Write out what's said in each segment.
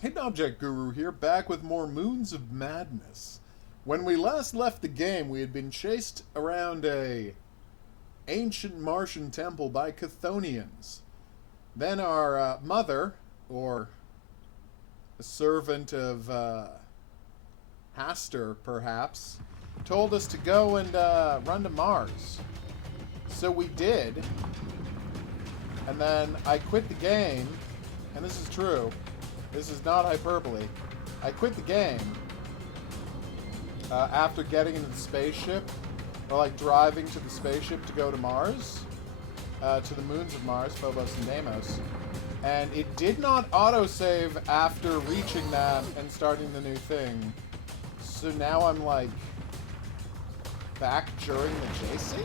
Hidden Object Guru here, back with more Moons of Madness. When we last left the game, we had been chased around a ancient Martian temple by Chthonians. Then our mother, or a servant of Hastur, perhaps, told us to go and run to Mars. So we did, and then I quit the game, and this is true. This is not hyperbole. I quit the game after getting into the spaceship, or like driving to the spaceship to go to Mars, to the moons of Mars, Phobos and Deimos, and it did not autosave after reaching that and starting the new thing. So now I'm like back during the chase scene?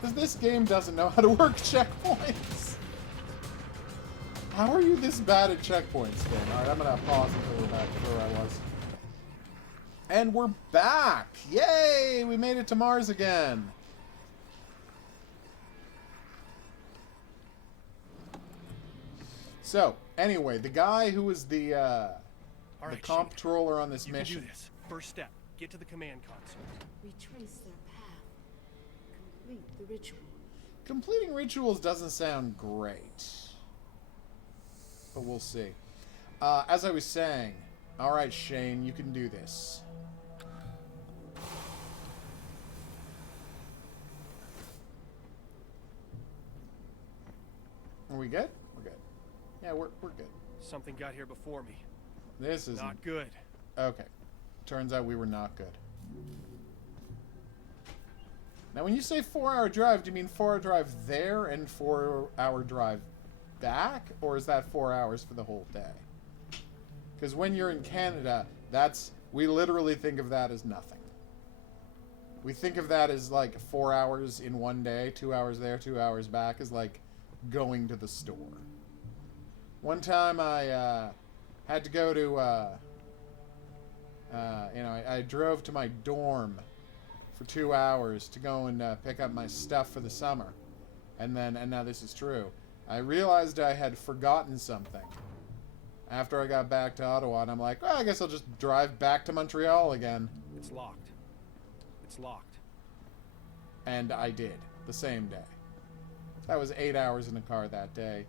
Because this game doesn't know how to work checkpoints. How are you this bad at checkpoints, game? Alright, I'm gonna pause until we're back to where I was. And we're back! Yay! We made it to Mars again! So, anyway, the guy who was the comptroller on this mission... You can do this. First step, get to the command console. Retrace their path. Complete the ritual. Completing rituals doesn't sound great. But we'll see. As I was saying, alright, Shane, you can do this. Are we good? We're good. Yeah, we're good. Something got here before me. This is Not good. Okay. Turns out we were not good. Now, when you say 4-hour drive, do you mean 4-hour drive there and 4-hour drive back? Or is that 4 hours for the whole day? Because when you're in Canada, we literally think of that as nothing. We think of that as like 4 hours in one day, 2 hours there, 2 hours back, is like going to the store. One time I had to go to, I drove to my dorm for 2 hours to go and pick up my stuff for the summer. And now this is true. I realized I had forgotten something after I got back to Ottawa, and I'm like, well, I guess I'll just drive back to Montreal again. It's locked. It's locked. And I did, the same day. That was 8 hours in the car that day.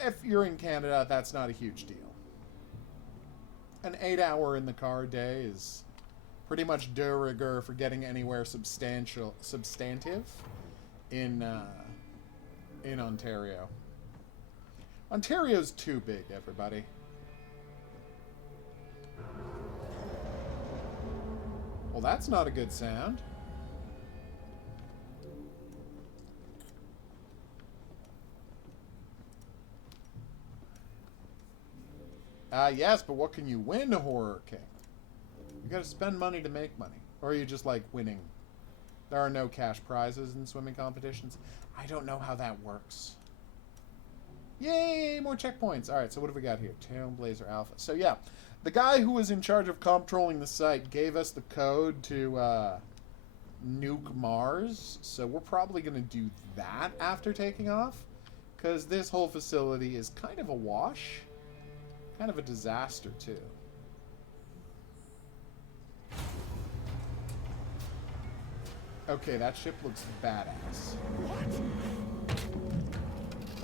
If you're in Canada, that's not a huge deal. An 8-hour in the car day is pretty much de rigueur for getting anywhere substantive in Ontario. Ontario's too big, everybody. Well, that's not a good sound. Yes, but what can you win, Horror King? You gotta spend money to make money. Or are you just like winning? There are no cash prizes in swimming competitions. I don't know how that works. Yay, more checkpoints. Alright, so what have we got here? Tailblazer Alpha. So yeah, the guy who was in charge of controlling the site gave us the code to nuke Mars. So we're probably going to do that after taking off. Because this whole facility is kind of a wash. Kind of a disaster, too. Okay, that ship looks badass. What?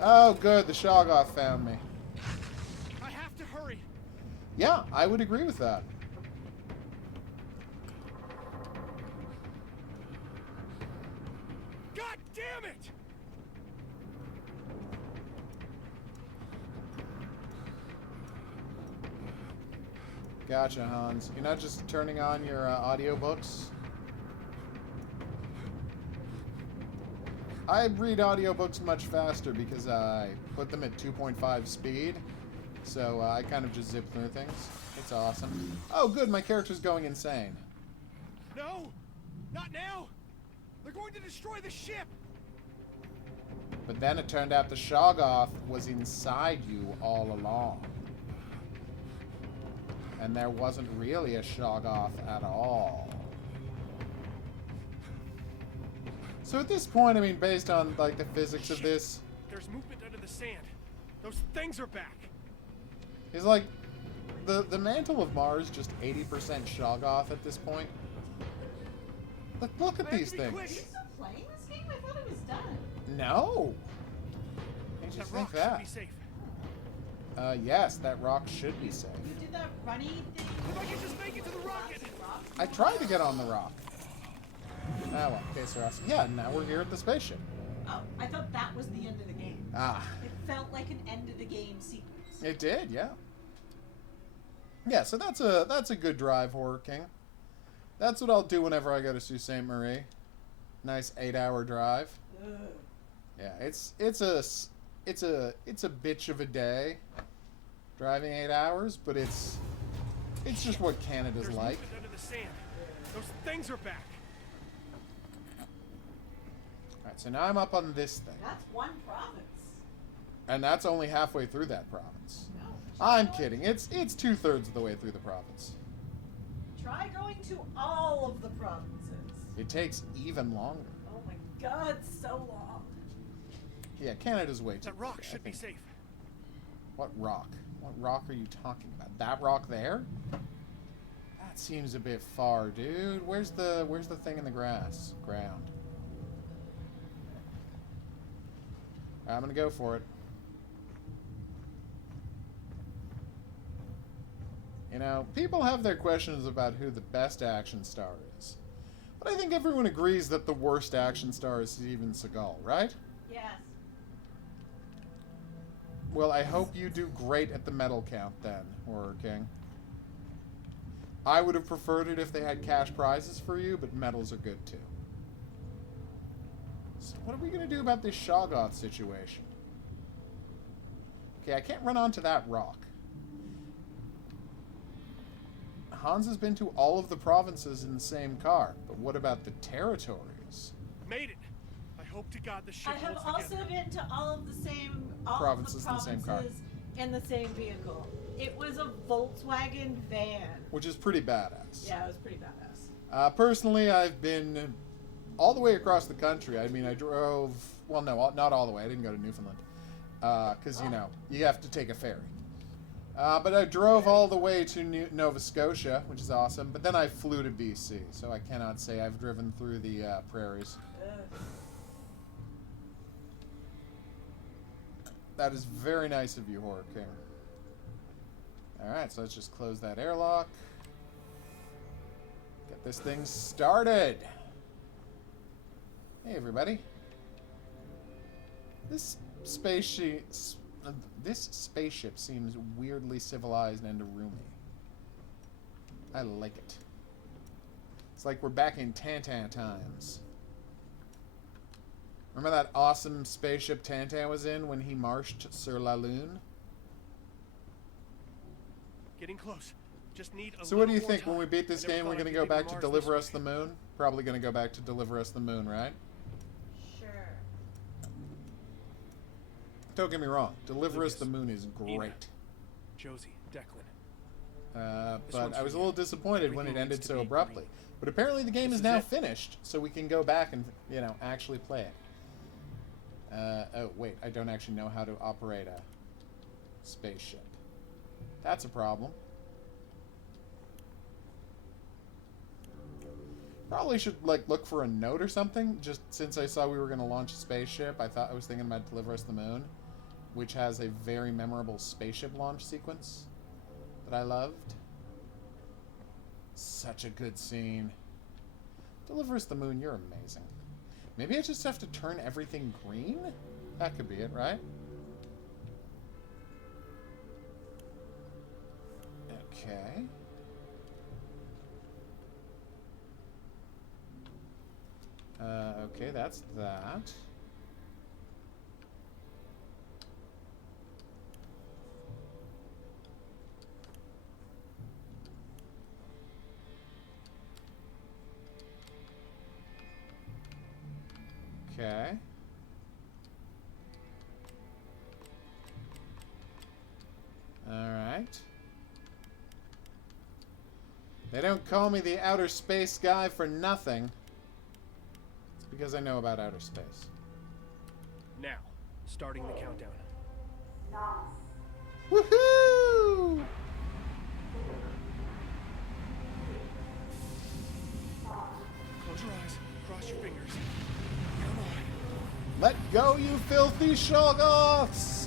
Oh, good. The Shoggoth found me. I have to hurry. Yeah, I would agree with that. God damn it! Gotcha, Hans. You're not just turning on your audiobooks? I read audiobooks much faster because I put them at 2.5 speed. So I kind of just zip through things. It's awesome. Oh, good. My character's going insane. No! Not now! They're going to destroy the ship! But then it turned out the Shoggoth was inside you all along. And there wasn't really a Shoggoth at all. So at this point, I mean, based on, like, the physics of this... There's movement under the sand. Those things are back. Is like the mantle of Mars just 80% Shoggoth at this point? Look at these I have to be things. quick. Are you still playing this game? I thought it was done. No. I just That think rock should that. be safe. Yes, that rock should be safe. You did that runny thing. If I can just make it to the rocket. I tried to get on the rock. Oh well, okay, so yeah, now we're here at the spaceship. Oh, I thought that was the end of the game. Ah, It felt like an end of the game sequence. it did, yeah. Yeah, so that's a good drive, Horror King. That's what I'll do whenever I go to Sault Ste. Marie. Nice 8-hour drive. Ugh. Yeah, it's a bitch of a day, driving 8 hours, but it's just what Canada's There's like. movement under the sand. Those things are back. All right, so now I'm up on this thing, That's one province. and that's only halfway through that province. No. I'm kidding. It's 2/3 of the way through the province. Try going to all of the provinces. It takes even longer. Oh my god, so long. Yeah, Canada's way too. That rock big, I should be think. safe. What rock? What rock are you talking about? That rock there? That seems a bit far, dude. Where's the thing in the ground? I'm gonna go for it. You know, people have their questions about who the best action star is. But I think everyone agrees that the worst action star is Steven Seagal, right? Yes. Well, I hope you do great at the medal count then, Horror King. I would have preferred it if they had cash prizes for you, but medals are good too. So what are we going to do about this Shoggoth situation? Okay, I can't run onto that rock. Hans has been to all of the provinces in the same car, but what about the territories? Made it. I hope to God the ship I have holds also together. been to all of the same Provinces in the same car. in the same vehicle. It was a Volkswagen van. Which is pretty badass. Yeah, it was pretty badass. Personally, I've been all the way across the country. I mean, I drove... Well, no, not all the way. I didn't go to Newfoundland. Because, you know, you have to take a ferry. But I drove all the way to Nova Scotia, which is awesome. But then I flew to BC, so I cannot say I've driven through the prairies. Ugh. That is very nice of you, Horror King. Alright, so let's just close that airlock. Get this thing started. Hey, everybody. This spaceship seems weirdly civilized and roomy. I like it. It's like we're back in Tintin times. Remember that awesome spaceship Tintin was in when he marched sur la Lune? Getting close. Just need a So what do you little more think? When we time. beat this I never game, we're thought going to I'd go be leaving back to Mars Deliver this Us the way. Moon? Probably going to go back to Deliver Us the Moon, right? Sure. Don't get me wrong. Deliver Us Lucas, the Moon is Ina, great. Josie, Declan. This But one's I for was a you. little disappointed when it Everything ended needs to so be abruptly. green. But apparently the game This is is now it. finished, so we can go back and, you know, actually play it. Oh, wait. I don't actually know how to operate a spaceship. That's a problem. Probably should, like, look for a note or something. Just since I saw we were going to launch a spaceship, I was thinking about Deliver Us the Moon, which has a very memorable spaceship launch sequence that I loved. Such a good scene. Deliver Us the Moon, you're amazing. Maybe I just have to turn everything green? That could be it, right? Okay. Okay, that's that. Okay. Alright. They don't call me the outer space guy for nothing. It's because I know about outer space. Now, starting the countdown. Woohoo! Go, you filthy Shoggoths!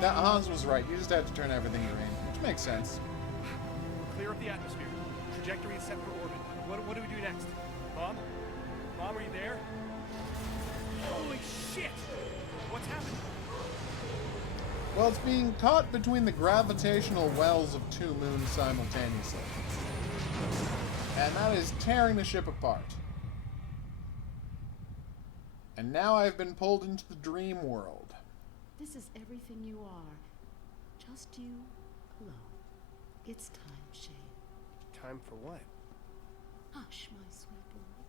Now, Hans was right. You just have to turn everything green, which makes sense. Clear up the atmosphere. Trajectory is set for orbit. What do we do next? Mom? Mom, are you there? Holy shit! What's happening? Well, it's being caught between the gravitational wells of two moons simultaneously. And that is tearing the ship apart. And now I've been pulled into the dream world. This is everything you are. Just you alone. It's time, Shane. Time for what? Hush, my sweet boy.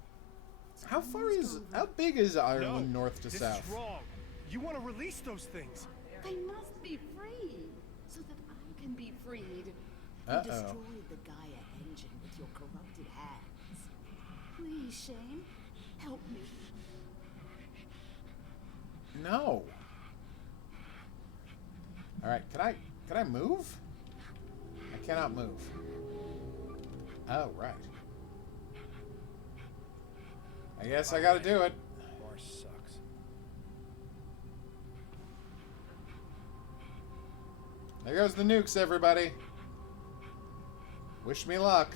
It's How far almost is... over. How big is Ireland No, north to this south? is wrong. You want to release those things. They must be free, so that I can be freed. You Uh-oh. destroyed the Gaia engine with your corrupted hands. Please, Shane, help me. No. Alright, can I move? I cannot move. Oh, right. I guess I gotta do it. Mars sucks. There goes the nukes, everybody. Wish me luck.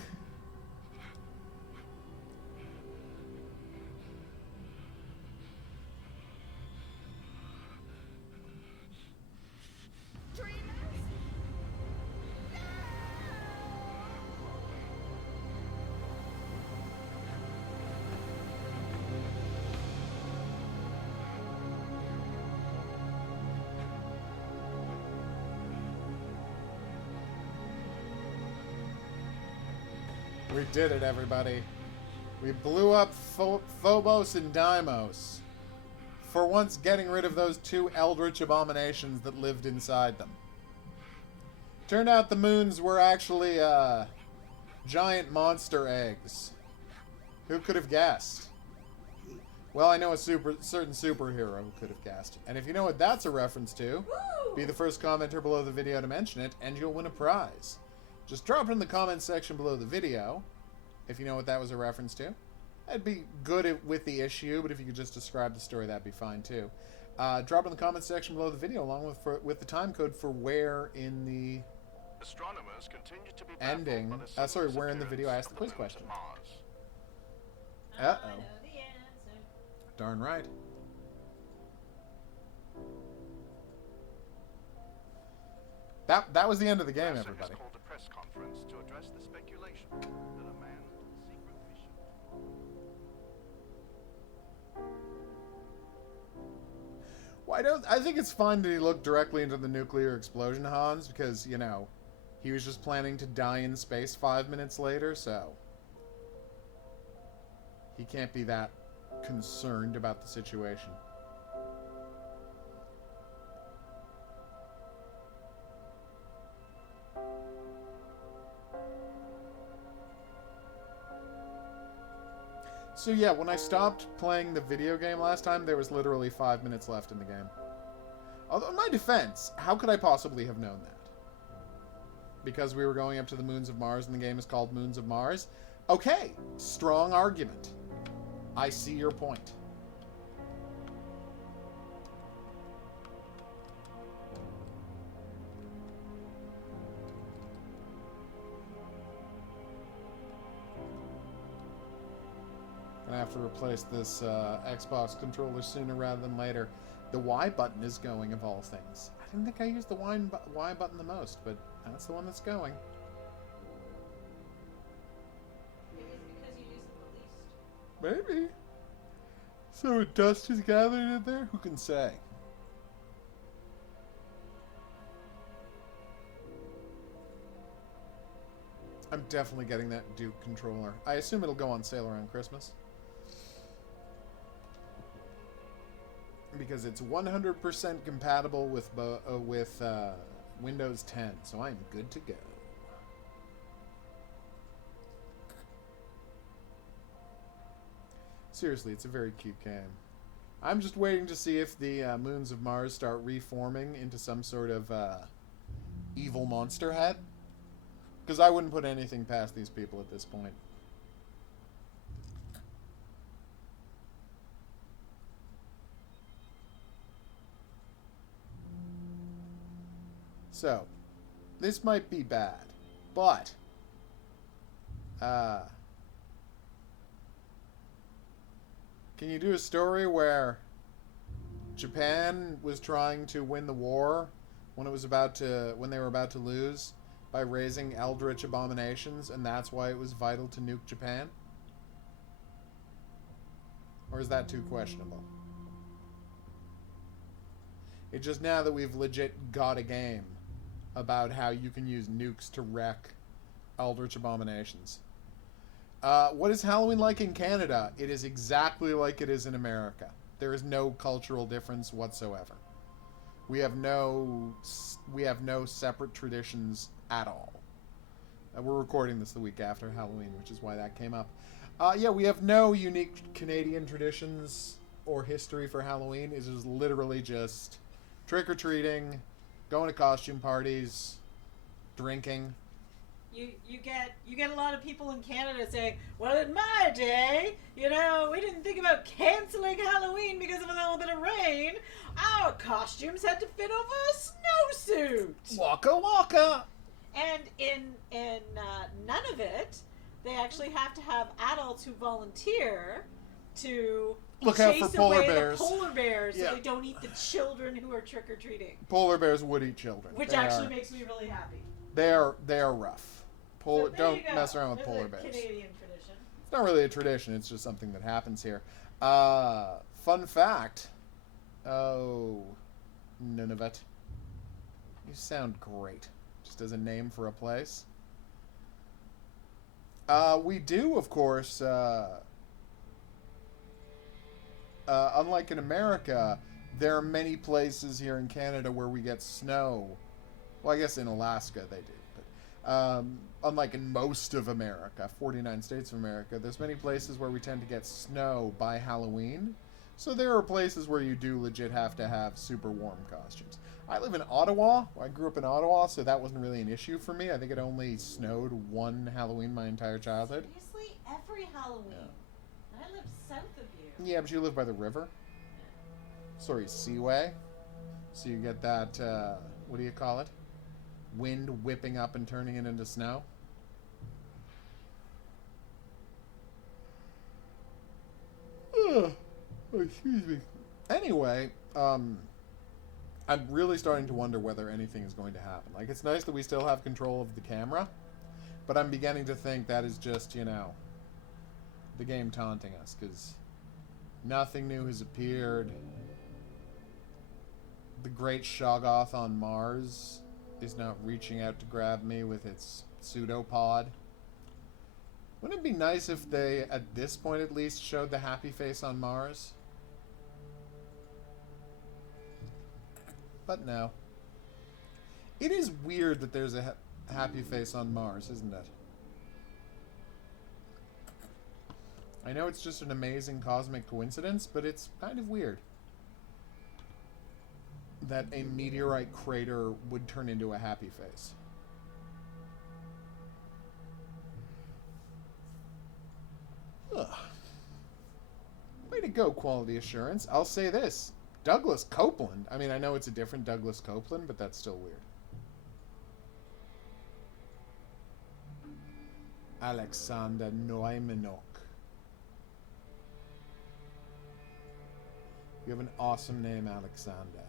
We did it, everybody. We blew up Phobos and Deimos. For once getting rid of those two eldritch abominations that lived inside them. Turned out the moons were actually, giant monster eggs. Who could have guessed? Well, I know a certain superhero who could have guessed. And if you know what that's a reference to, be the first commenter below the video to mention it, and you'll win a prize. Just drop it in the comments section below the video, if you know what that was a reference to. That'd be good with the issue, but if you could just describe the story, that'd be fine too. Drop it in the comments section below the video, along with the time code for where in the Astronomers continue to be ending. baffled by the Sorry, sudden where in the video I asked the quiz disappearance of question. the moons of Mars. Uh-oh. I know the answer. Darn right. That was the end of the game, NASA everybody. has called a press conference to address the speculation that a manned secret mission. Well, I think it's fun that he looked directly into the nuclear explosion, Hans, because, you know, he was just planning to die in space 5 minutes later, so he can't be that concerned about the situation. So yeah, when I stopped playing the video game last time, there was literally 5 minutes left in the game. Although, in my defense, how could I possibly have known that? Because we were going up to the moons of Mars and the game is called Moons of Mars? Okay, strong argument. I see your point. Gonna have to replace this Xbox controller sooner rather than later. The Y button is going, of all things. I didn't think I used the Y button the most, but that's the one that's going. Maybe it's because you use it the least. Maybe. So dust is gathering in there? Who can say? I'm definitely getting that Duke controller. I assume it'll go on sale around Christmas. Because it's 100% compatible with Windows 10, so I'm good to go. Seriously, it's a very cute game. I'm just waiting to see if the moons of Mars start reforming into some sort of evil monster head. Because I wouldn't put anything past these people at this point. So, this might be bad, but can you do a story where Japan was trying to win the war when they were about to lose by raising eldritch abominations, and that's why it was vital to nuke Japan? Or is that too questionable? It's just now that we've legit got a game about how you can use nukes to wreck eldritch abominations. What is Halloween like in Canada? It is exactly like it is in America. There is no cultural difference whatsoever. We have no separate traditions at all. We're recording this the week after Halloween, which is why that came up. Yeah, we have no unique Canadian traditions or history for Halloween. It is literally just trick-or-treating, going to costume parties, drinking. You get a lot of people in Canada saying, well, in my day, you know, we didn't think about canceling Halloween because of a little bit of rain. Our costumes had to fit over a snowsuit. Waka waka! And in Nunavut, they actually have to have adults who volunteer to Look out chase for polar away bears. the polar bears Yeah. so they don't eat the children who are trick-or-treating. Polar bears would eat children. Which They actually are, makes me really happy. they are rough. So there Don't you go. mess around with There's polar a bears. Canadian tradition. It's not really a tradition, it's just something that happens here. Fun fact. Oh, Nunavut. You sound great. Just as a name for a place. We do, of course, unlike in America, there are many places here in Canada where we get snow. Well, I guess in Alaska they do. But unlike in most of America, 49 states of America, there's many places where we tend to get snow by Halloween. So there are places where you do legit have to have super warm costumes. I live in Ottawa. I grew up in Ottawa, so that wasn't really an issue for me. I think it only snowed one Halloween my entire childhood. Seriously? Every Halloween. And I live south of you. Yeah, but you live by the river. Sorry, seaway. So you get that, what do you call it? Wind whipping up and turning it into snow. Ugh. Oh, excuse me. Anyway, I'm really starting to wonder whether anything is going to happen. Like, it's nice that we still have control of the camera, but I'm beginning to think that is just, you know, the game taunting us, because nothing new has appeared. The great Shoggoth on Mars is not reaching out to grab me with its pseudopod. Wouldn't it be nice if they, at this point at least, showed the happy face on Mars? But no. It is weird that there's a happy face on Mars, isn't it? I know it's just an amazing cosmic coincidence, but it's kind of weird that a meteorite crater would turn into a happy face. Ugh. Way to go, quality assurance. I'll say this. Douglas Copeland. I mean, I know it's a different Douglas Copeland, but that's still weird. Alexander Neumannock. You have an awesome name, Alexander.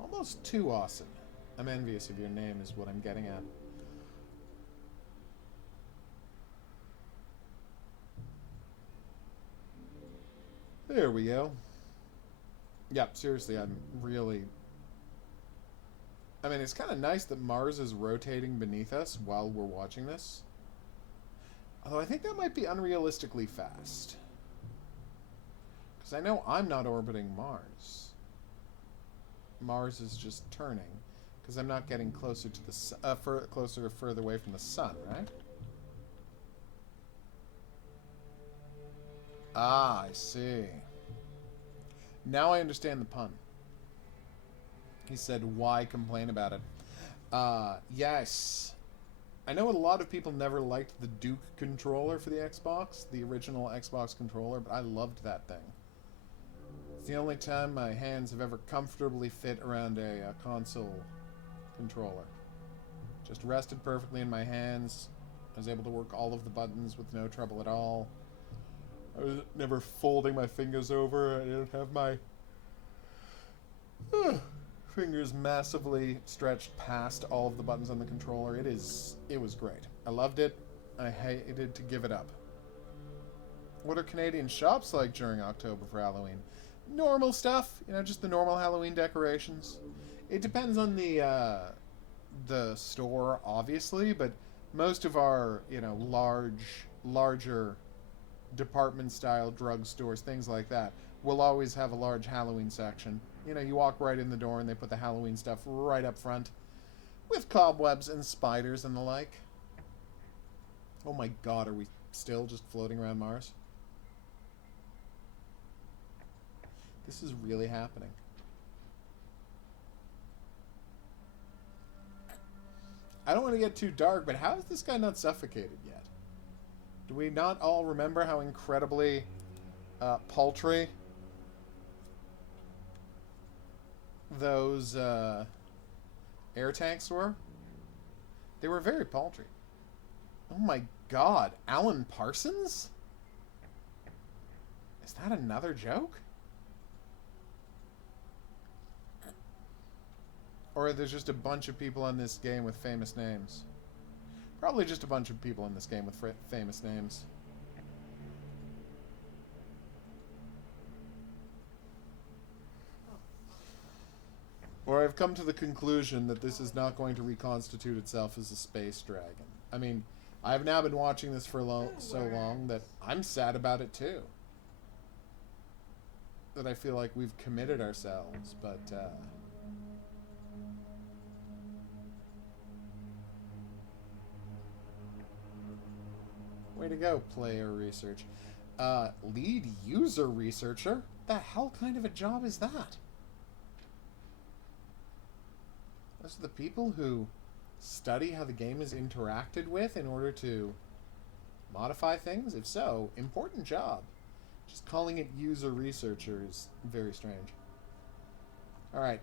Almost too awesome. I'm envious of your name, is what I'm getting at. There we go. Yep, seriously, I'm really... I mean, it's kind of nice that Mars is rotating beneath us while we're watching this. Although I think that might be unrealistically fast. Because I know I'm not orbiting Mars. Mars is just turning. Because I'm not getting closer to the closer or further away from the sun, right? Ah, I see. Now I understand the pun. He said, why complain about it? Yes. I know a lot of people never liked the Duke controller for the Xbox, the original Xbox controller, but I loved that thing. It's the only time my hands have ever comfortably fit around a console controller. Just rested perfectly in my hands. I was able to work all of the buttons with no trouble at all. I was never folding my fingers over. I didn't have my fingers massively stretched past all of the buttons on the controller. It was great. I loved it. I hated to give it up. What are Canadian shops like during October for Halloween? Normal stuff, you know, just the normal Halloween decorations. It depends on the store, obviously, but most of our, you know, larger department-style drugstores, things like that, will always have a large Halloween section. You know, you walk right in the door and they put the Halloween stuff right up front, with cobwebs and spiders and the like. Oh my god, are we still just floating around Mars? This is really happening. I don't want to get too dark, but how is this guy not suffocated yet? Do we not all remember how incredibly paltry those air tanks were? They were very paltry. Oh my god, Alan Parsons? Is that another joke? Or there's just a bunch of people in this game with famous names? Probably just a bunch of people in this game with famous names. Or I've come to the conclusion that this is not going to reconstitute itself as a space dragon. I mean, I've now been watching this for so long that I'm sad about it too. That I feel like we've committed ourselves, but way to go, player research. Lead user researcher? The hell kind of a job is that? Those are the people who study how the game is interacted with in order to modify things? If so, important job. Just calling it user researcher is very strange. Alright.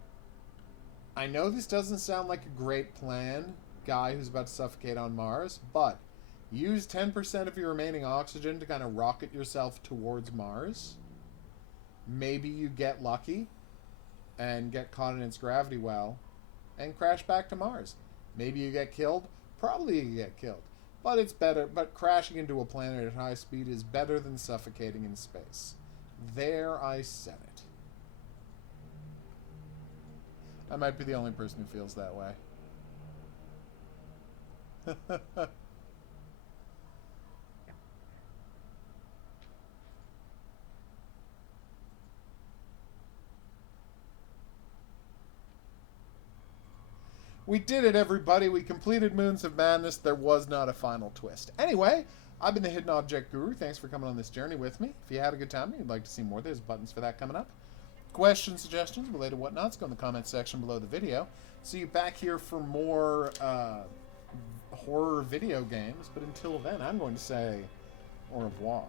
I know this doesn't sound like a great plan, guy who's about to suffocate on Mars, but use 10% of your remaining oxygen to kind of rocket yourself towards Mars. Maybe you get lucky and get caught in its gravity well and crash back to Mars. Maybe you get killed. Probably you get killed. But it's better. But crashing into a planet at high speed is better than suffocating in space. There, I said it. I might be the only person who feels that way. We did it, everybody. We completed Moons of Madness. There was not a final twist. Anyway, I've been the Hidden Object Guru. Thanks for coming on this journey with me. If you had a good time and you'd like to see more, there's buttons for that coming up. Questions, suggestions, related whatnots, go in the comment section below the video. See you back here for more horror video games. But until then, I'm going to say au revoir.